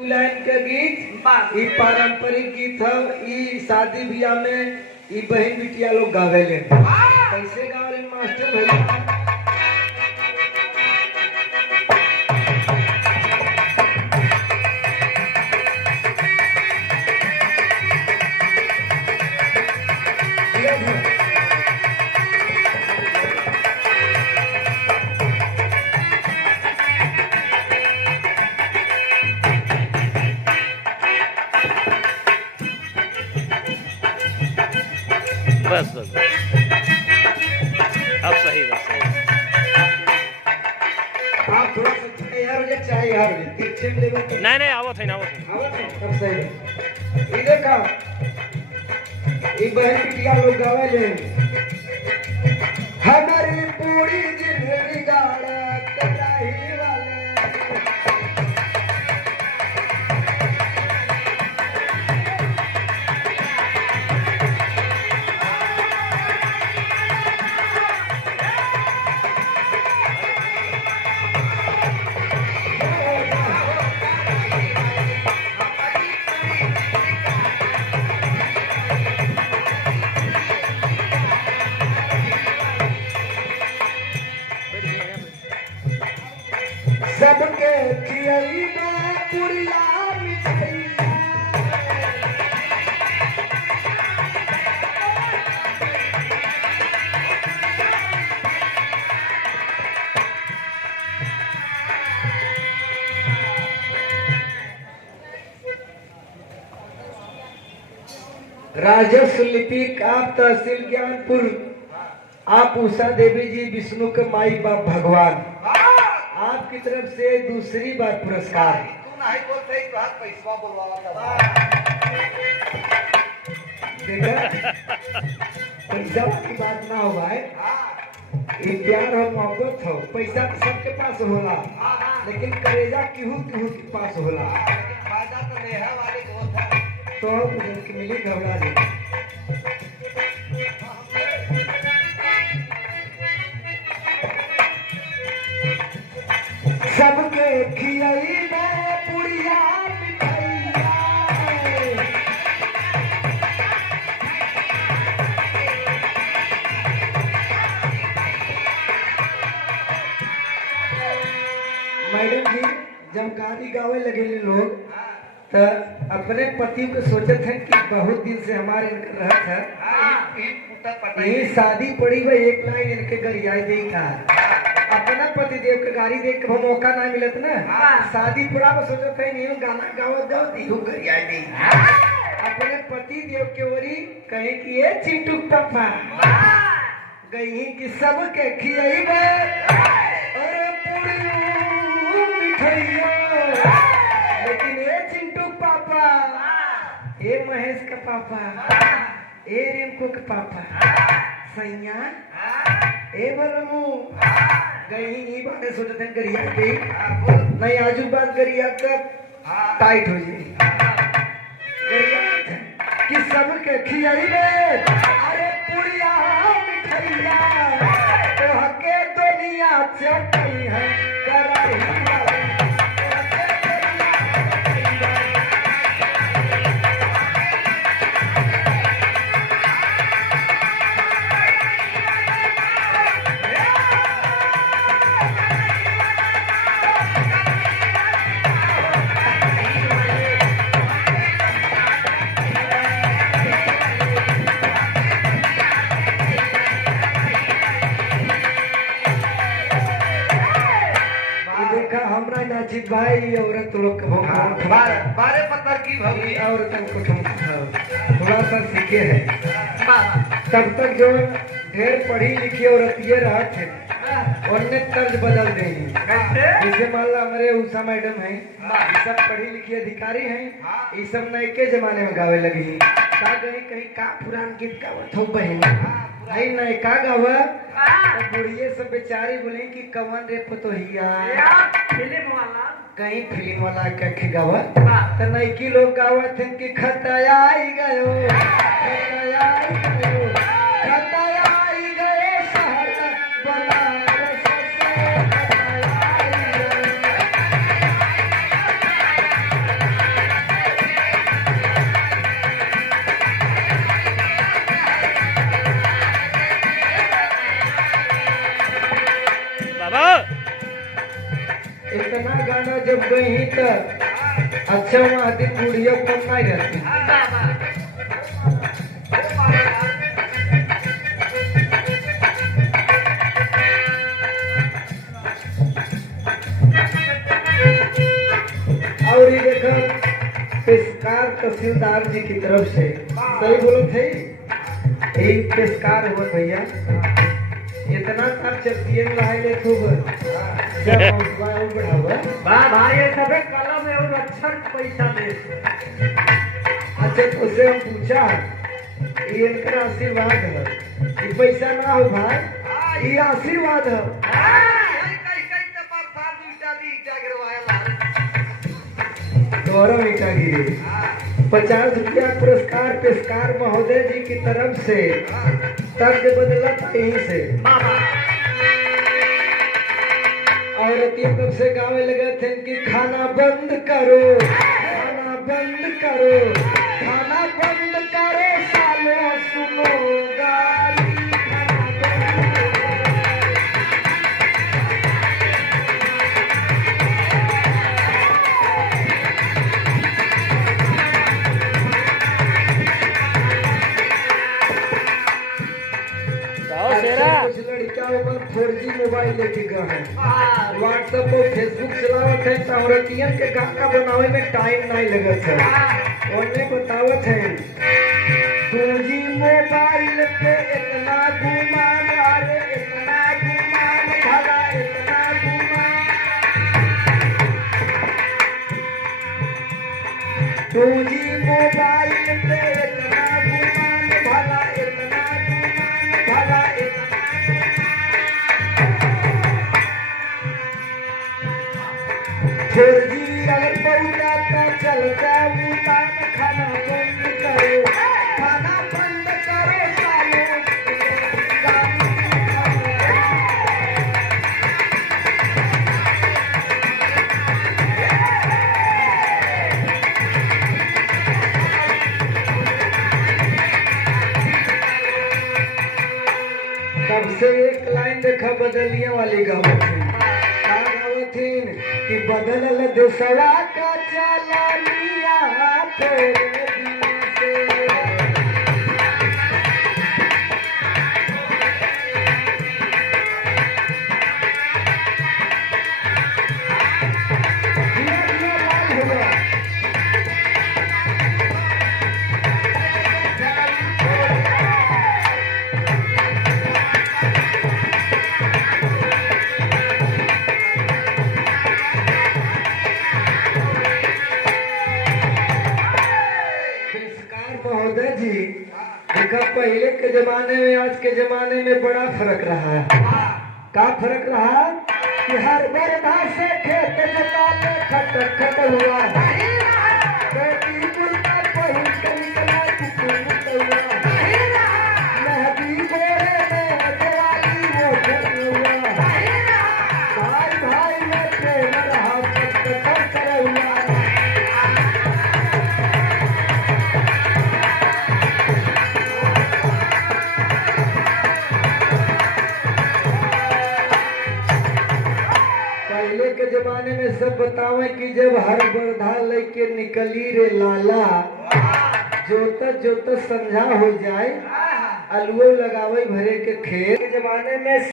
Line के गीत ई पारंपरिक गीत है। ई शादी ब्याह में ई बहन बिटिया लोग गावेले। कैसे गावेले मास्टर भैया? बस बस अब सही बस सही। आप थोड़ा सा तैयार हो जाए, चाहे यार पीछे में लेवे तो नहीं आवत है अब सही है। ई देखा ई बहन बिटिया लोग गावेले। हमारी पूरी जिंदगी गाड़ा कराही वाले। सबके खियई में पुरिया मिठाइया। राजस्व लिपिक आप तहसील ज्ञानपुर, आप उषा देवी जी विष्णु के माई बाप भगवान, आपकी तरफ से दूसरी बार पुरस्कार। देखा पैसा की बात ना हो भाई, ये प्यार हो मोहब्बत हो। पैसा तो सबके पास होला, लेकिन करेजा केहू केहू के पास होला। तो मिली घबरा जी। सबके खियई में पुड़िया मिठाइया। मैडम जी जब गाड़ी गावे लगे लोग तो अपने पति को सोचते हैं कि बहुत दिन से हमारे रहत है, ये शादी पड़ी हुई एक लाइन इनके गरियाई दे का। अपना पति देव के गाड़ी देख के मौका ना मिलत ना, शादी पूरा में सोचते हैं नहीं गाना गावत दो दिहु गरियाई दे। अपने पति देव के ओरी कहे कि ये चिंटू पापा गई कि सबके खियई में और पूरी मिठाइया। लेकिन ये चिंटू पापा, ये महेश का पापा, ये रिंकू का पापा, सैया ए बलमू गई ही बातें सोचते हैं गरिया पे नहीं आजू बात गरिया कर टाइट हो जाए। कि सबके खियाई में अरे पुड़िया मिठाइया तो हके दुनिया चटई है कराई। हमरा नाचित भाई औरत लोग बारे पत्थर की भगी औरतन को थोड़ा सा सीखे है। तब तक जो ढेर पढ़ी लिखी औरत ये रहा थे उनने तर्ज बदल देंगे। जैसे मान लो हमारे उषा मैडम है, ये सब पढ़ी लिखी अधिकारी हैं, ये सब नए के जमाने में गावे लगी। कहीं का पुरान गीत गावत हो बहन नहीं नए का गावा तो बुढ़िए सब बेचारी बोले कि कवन रे पतोहिया फिल्म वाला कहीं फिल्म वाला कखे गावत तो नई की लोग गावत हैं कि खतया आई गयो खतया आई गयो खतया आई गए शहर बनारस से खतया आई गयो। अच्छा वहाँ दिन बुढ़िया कम नहीं रहती। और ये देखो पेशकार तहसीलदार जी की तरफ से सही बोलो थे एक पेशकार हो भैया इतना तक चलती है खूब बढ़ावा वाह भाई ये सबे कलम है और अक्षर पैसा दे। अच्छा तो उससे हम पूछा ये इनका आशीर्वाद है ये पैसा ना हो भाई ये आशीर्वाद है। गौरव ईटागिरी 50 रुपया पुरस्कार पेशकार महोदय जी की तरफ से तर्ज बदला था यहीं से और तीन से गावे लगे थे कि खाना बंद करो खाना बंद करो खाना बंद करो सालो सुनो गाली कुछ लड़कियां ऊपर 4G मोबाइल लेके गए हैं व्हाट्सएप और फेसबुक चलावत है तो औरतियन के गाना बनावे में टाइम नहीं लगत है उन्हें बतावत है 2G मोबाइल पे इतना गुमान अरे इतना गुमान भला इतना गुमान 2G मोबाइल पे इतना गुमान भला इतना गुमान भला इतना 4G अगर पहुंचाता चलता उतान खाना बंद करो खाना बंद करो सालो तब से एक लाइन देखा बदलिया वाली गावत थी कि बदल देशवा का चला लिया तेरे दिल से महोदय जी देखा पहले के जमाने में आज के जमाने में बड़ा फर्क रहा है का फर्क रहा कि हर बरधा से खेत जोताले खट खट हुआ बेटी मुर्गा पहिल के निकला कुकुर हुआ नहदी बोरे में दिवाली वो घर हुआ भाई भाई में प्रेम रहा कट कर हुआ पहले के जमाने में सब बतावे कि जब हर बरधा लेके निकली रे लाला जोता जोता संझा हो जाए अलुओ लगावे भरे के खेत के जमाने में